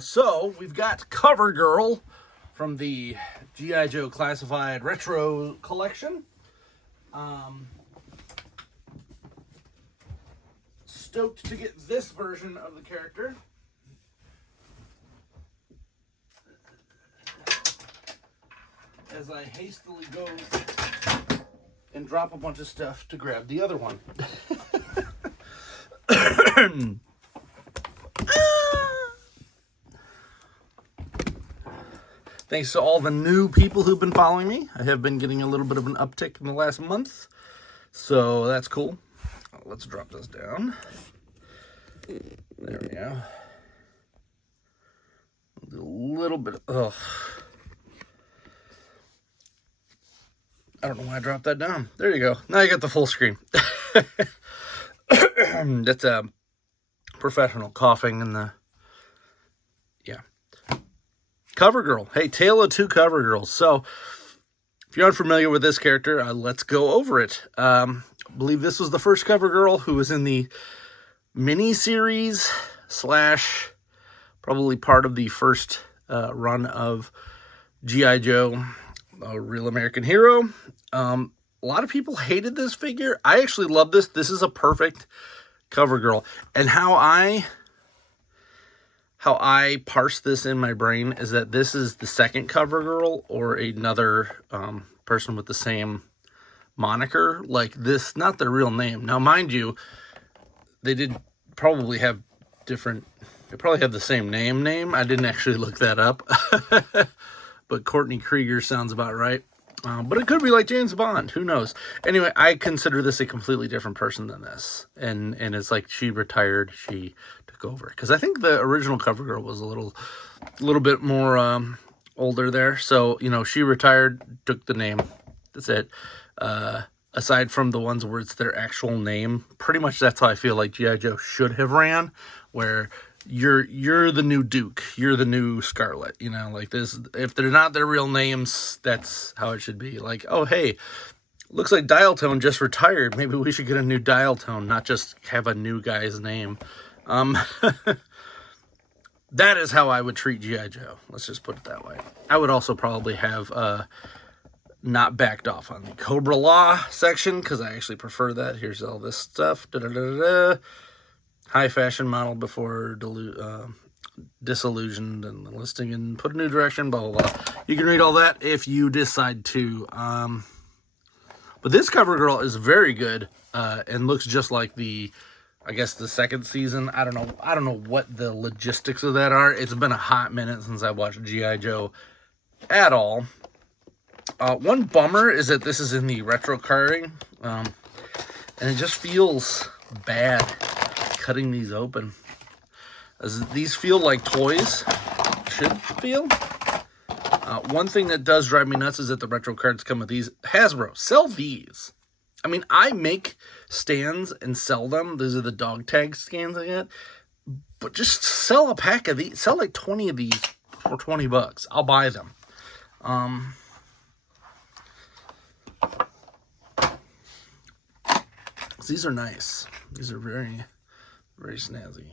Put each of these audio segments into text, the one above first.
So we've got Cover Girl from the G.I. Joe Classified Retro Collection. Stoked to get this version of the character. As I hastily go and drop a bunch of stuff to grab the other one. Thanks to all the new people who've been following me. I have been getting a little bit of an uptick in the last month. So that's cool. Let's drop this down. There we go. A little bit of... I don't know why I dropped that down. There you go. Now you got the full screen. That's a professional coughing in the... Yeah. Cover Girl. Hey, Tale of Two Cover Girls. So, if you're unfamiliar with this character, let's go over it. I believe this was the first Cover Girl who was in the mini-series / probably part of the first run of G.I. Joe, a Real American Hero. A lot of people hated this figure. I actually love this. This is a perfect Cover Girl. And how I parse this in my brain is that this is the second Cover Girl or another person with the same moniker. Like this, not their real name. Now, mind you, they did probably have different... They probably have the same name. I didn't actually look that up. But Courtney Krieger sounds about right. But it could be like James Bond. Who knows? Anyway, I consider this a completely different person than this. And it's like she retired, she took over. Because I think the original Cover Girl was a little bit more older there. So, you know, she retired, took the name. That's it. Aside from the ones where it's their actual name, pretty much that's how I feel like G.I. Joe should have ran. Where... You're the new Duke. You're the new Scarlet. You know, like this. If they're not their real names, that's how it should be. Like, oh, hey, looks like Dial Tone just retired. Maybe we should get a new Dial Tone, not just have a new guy's name. That is how I would treat G.I. Joe. Let's just put it that way. I would also probably have not backed off on the Cobra Law section, because I actually prefer that. Here's all this stuff. High fashion model before disillusioned and enlisting and put a new direction, blah, blah, blah. You can read all that if you decide to. But this Cover Girl is very good and looks just like the second season. I don't know what the logistics of that are. It's been a hot minute since I watched G.I. Joe at all. One bummer is that this is in the retro carding, and it just feels bad cutting these open, as these feel like toys should feel. One thing that does drive me nuts is that the retro cards come with these. Hasbro, sell these. I mean, I make stands and sell them. These are the dog tag stands I get. But just sell a pack of these. Sell like 20 of these for $20. I'll buy them. These are nice. These are very snazzy.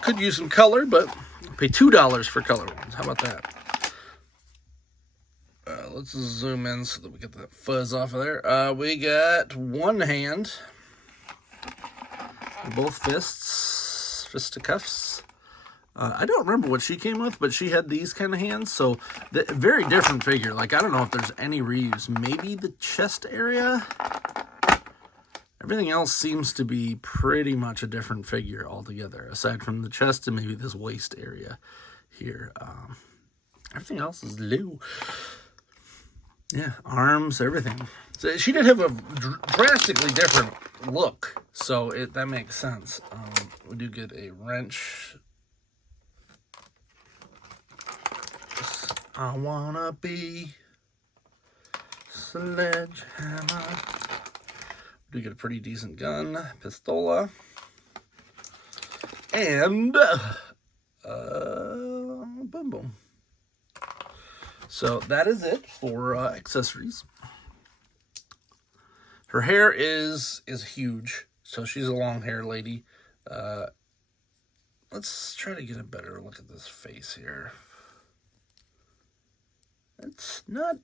Could use some color, but I'll pay $2 for color ones. How about that? Let's zoom in so that we get that fuzz off of there. We got one hand, both fisticuffs. I don't remember what she came with, but she had these kind of hands, so very different figure. Like, I don't know if there's any reuse. Maybe the chest area. Everything else seems to be pretty much a different figure altogether, aside from the chest and maybe this waist area here. Everything else is low. Yeah, arms, everything. So she did have a drastically different look, so that makes sense. We do get a wrench. I wanna be Sledgehammer. We do get a pretty decent gun, pistola, and boom, boom. So that is it for accessories. Her hair is huge, so she's a long hair lady. Let's try to get a better look at this face here. It's not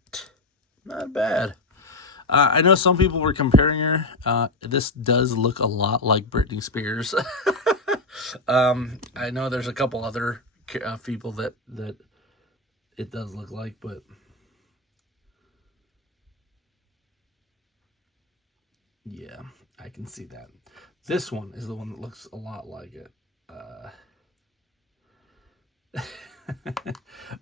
bad. I know some people were comparing her. This does look a lot like Britney Spears. I know there's a couple other people that it does look like, but yeah, I can see that. This one is the one that looks a lot like it.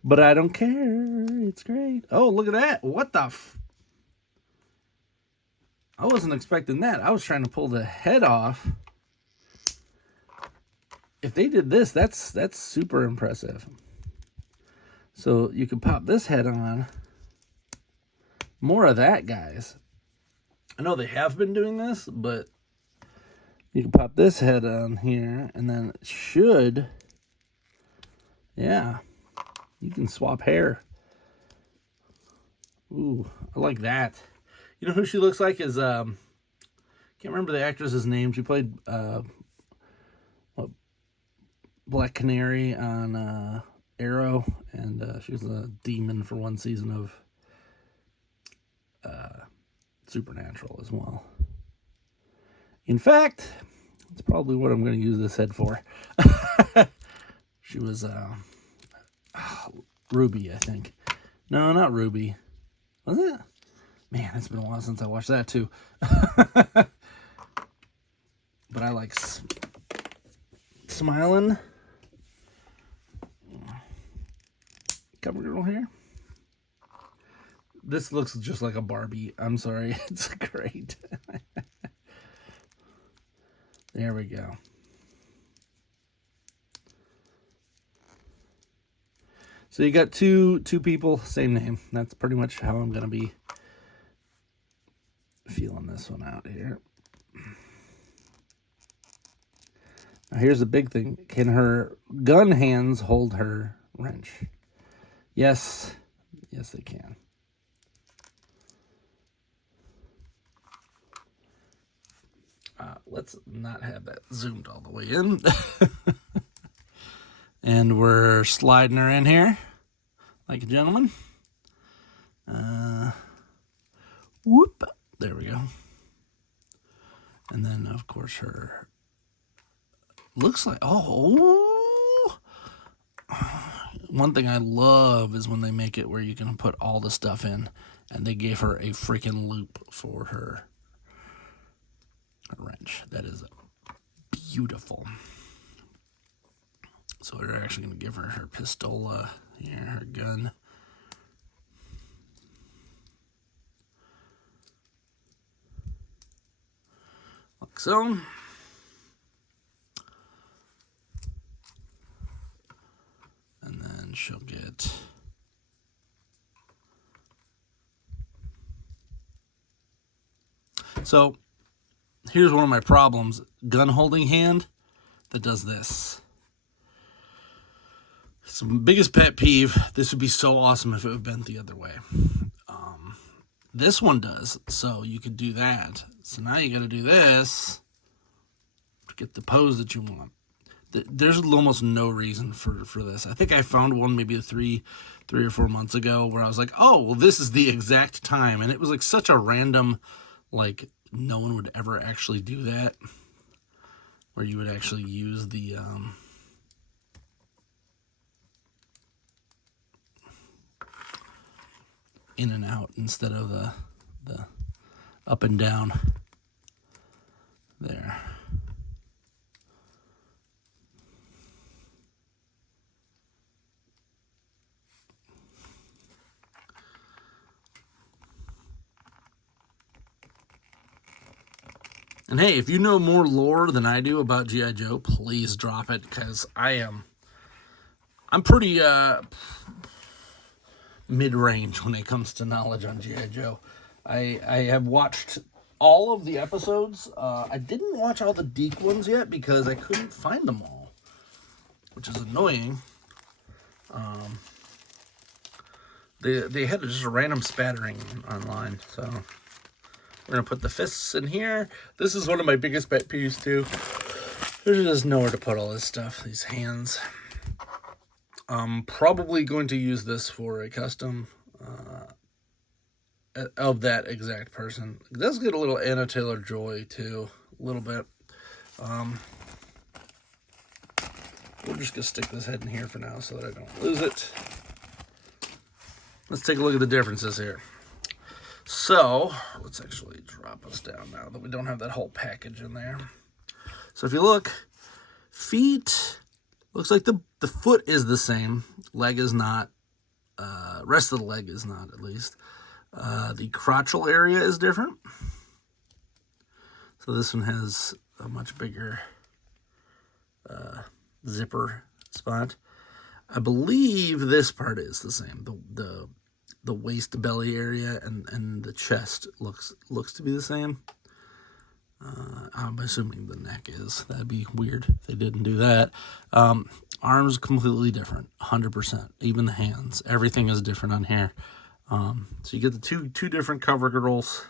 But I don't care. It's great. Oh, look at that. What the I wasn't expecting that. I was trying to pull the head off. If they did this, that's super impressive. So you can pop this head on. More of that, guys. I know they have been doing this, but you can pop this head on here, and then it should, yeah, you can swap hair. Ooh, I like that. You know who she looks like is, can't remember the actress's name. She played Black Canary on Arrow, and she was a demon for one season of Supernatural as well. In fact, it's probably what I'm going to use this head for. She was Ruby, I think. No, not Ruby. Was it? Man, it's been a while since I watched that too. But I like smiling cover girl here. This looks just like a Barbie. I'm sorry. It's great. There we go. So you got two people, same name. That's pretty much how I'm going to be feeling this one out here. Now here's the big thing. Can her gun hands hold her wrench? Yes. Yes, they can. Let's not have that zoomed all the way in. And we're sliding her in here like a gentleman. Whoop. There we go. And then, of course, her looks like, oh. One thing I love is when they make it where you can put all the stuff in. And they gave her a freaking loop for her wrench. That is beautiful. So we're actually going to give her her pistola here, her gun. Like so. And then she'll get so here's one of my problems. Gun holding hand that does this. Some biggest pet peeve. This would be so awesome if it would bend the other way. This one does, so you could do that. So now you got to do this to get the pose that you want. There's almost no reason for this. I think I found one maybe three or 4 months ago where I was like, oh, well, this is the exact time. And it was like such a random, like, no one would ever actually do that, where you would actually use the in and out instead of the up and down there. And hey, if you know more lore than I do about G.I. Joe, please drop it, because I'm pretty mid-range when it comes to knowledge on G.I. Joe. I have watched all of the episodes. I didn't watch all the Deke ones yet because I couldn't find them all, which is annoying. They had just a random spattering online, so we're going to put the fists in here. This is one of my biggest pet peeves, too. There's just nowhere to put all this stuff, these hands. I'm probably going to use this for a custom of that exact person. It does get a little Anna Taylor-Joy too, a little bit. We're just going to stick this head in here for now so that I don't lose it. Let's take a look at the differences here. So, let's actually drop us down now that we don't have that whole package in there. So if you look, feet, looks like the foot is the same. Leg is not. Rest of the leg is not, at least. The crotchal area is different. So this one has a much bigger zipper spot. I believe this part is the same. The waist belly area and the chest looks to be the same. I'm assuming the neck is. That'd be weird if they didn't do that. Arms completely different, 100%. Even the hands, everything is different on here. So you get the two different cover girls.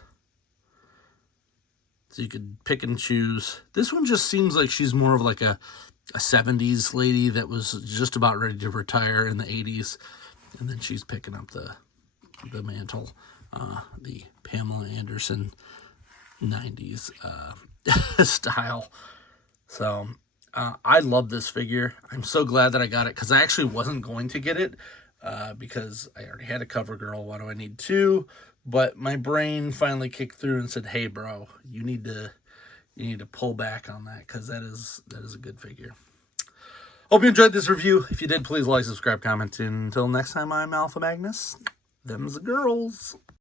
So you could pick and choose. This one just seems like she's more of like a 70s lady that was just about ready to retire in the 80s, and then she's picking up the mantle, the Pamela Anderson 90s style. So I love this figure. I'm so glad that I got it, because I actually wasn't going to get it because I already had a cover girl. Why do I need two? But my brain finally kicked through and said, hey bro, you need to pull back on that, because that is a good figure. Hope you enjoyed this review. If you did, please like, subscribe, comment. Until next time, I'm Alpha Magnus. Them's the girls.